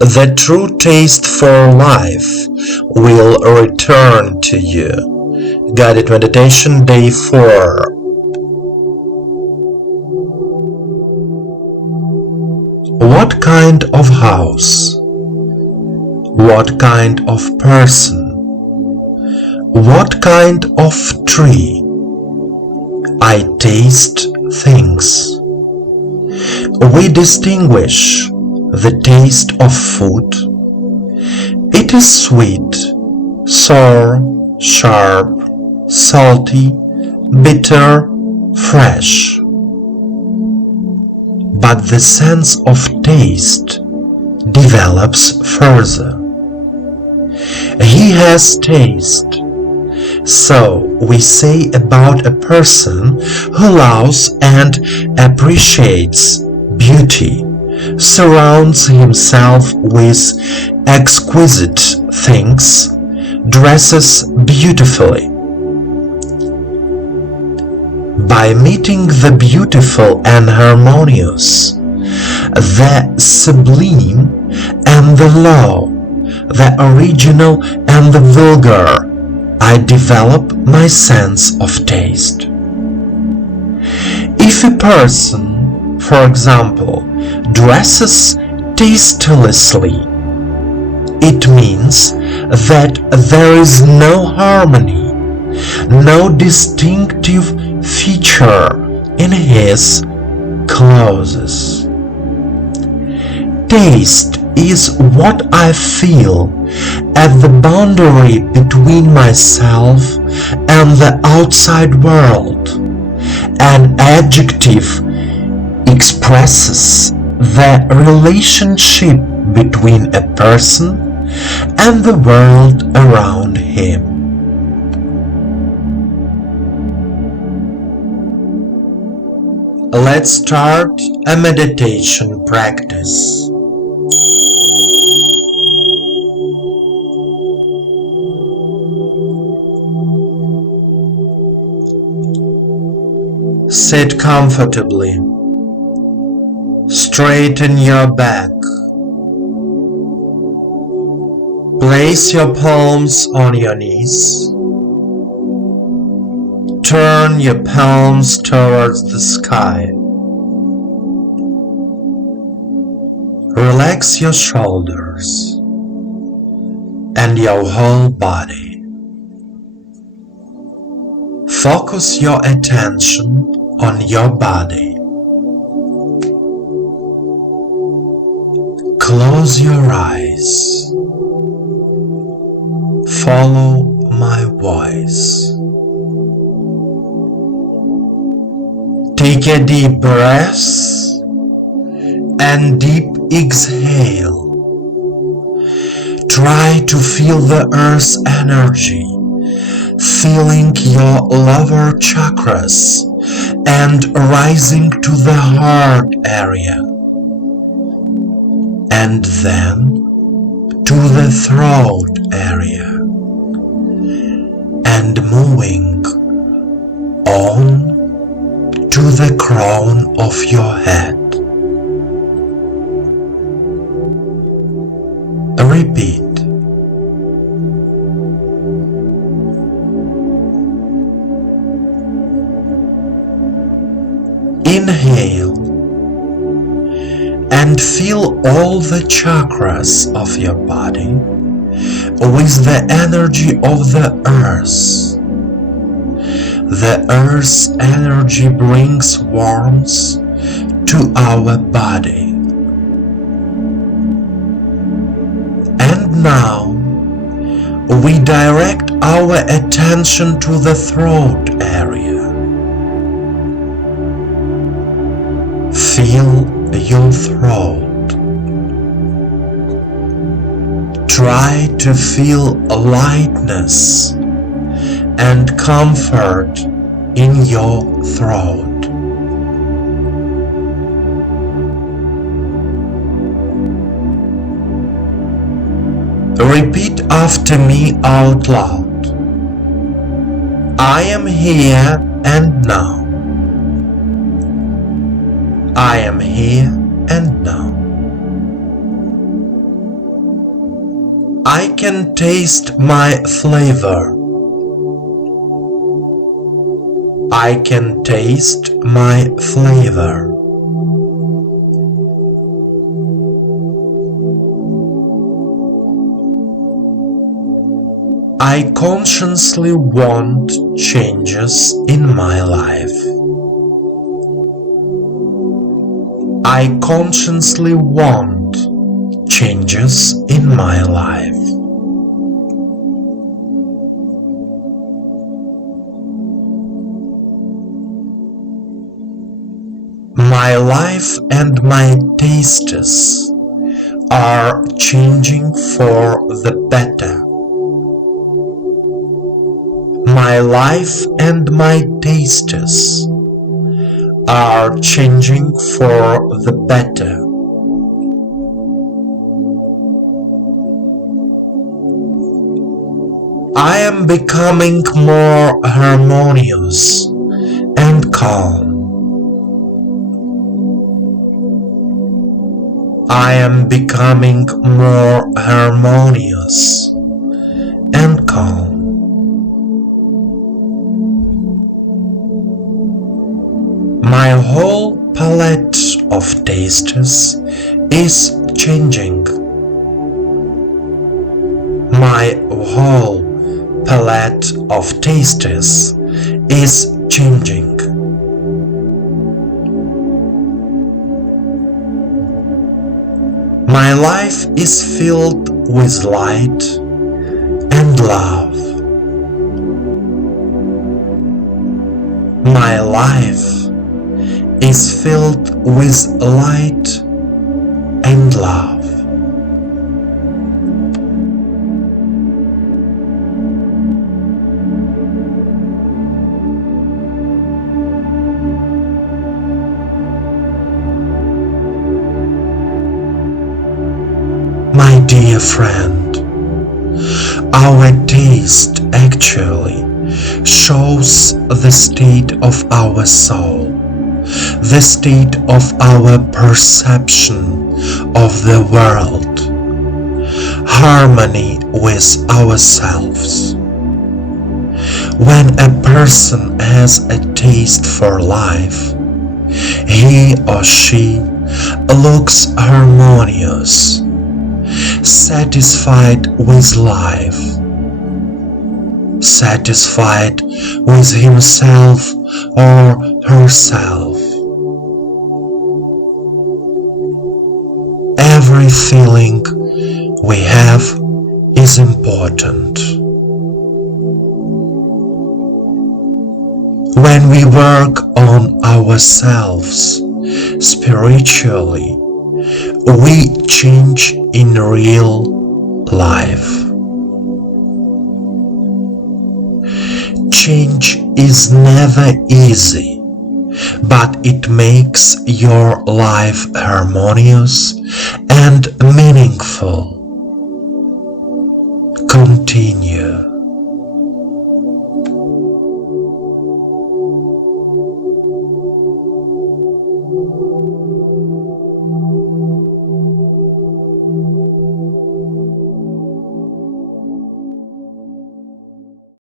The true taste for life will return to you. Guided Meditation Day 4. What kind of house? What kind of person? What kind of tree? I taste things. We distinguish the taste of food. It is sweet, sour, sharp, salty, bitter, fresh. But the sense of taste develops further. He has taste. So we say about a person who loves and appreciates beauty, surrounds himself with exquisite things, dresses beautifully. By meeting the beautiful and harmonious, the sublime and the low, the original and the vulgar, I develop my sense of taste. If a person, for example, dresses tastelessly, it means that there is no harmony, no distinctive feature in his clothes. Taste is what I feel at the boundary between myself and the outside world. An adjective expresses the relationship between a person and the world around him. Let's start a meditation practice. Sit comfortably. Straighten your back. Place your palms on your knees. Turn your palms towards the sky. Relax your shoulders and your whole body. Focus your attention on your body. Close your eyes. Follow my voice. Take a deep breath and deep exhale. Try to feel the earth's energy, filling your lower chakras and rising to the heart area, and then to the throat area, and moving on to the crown of your head. Repeat. Inhale and feel all the chakras of your body with the energy of the earth. The earth's energy brings warmth to our body. And now we direct our attention to the throat area. Feel your throat. Try to feel lightness and comfort in your throat. Repeat after me out loud. I am here and now. I am here and now. I can taste my flavor. I can taste my flavor. I consciously want changes in my life. I consciously want changes in my life. My life and my tastes are changing for the better. My life and my tastes are changing for the better. I am becoming more harmonious and calm. I am becoming more harmonious and calm. My whole palette of tastes is changing. My whole palette of tastes is changing. My life is filled with light and love. My life is filled with light and love. My dear friend, our taste actually shows the state of our soul, the state of our perception of the world, harmony with ourselves. When a person has a taste for life, he or she looks harmonious, satisfied with life, satisfied with himself or herself. Every feeling we have is important. When we work on ourselves spiritually, we change in real life. Change is never easy, but it makes your life harmonious and meaningful. Continue.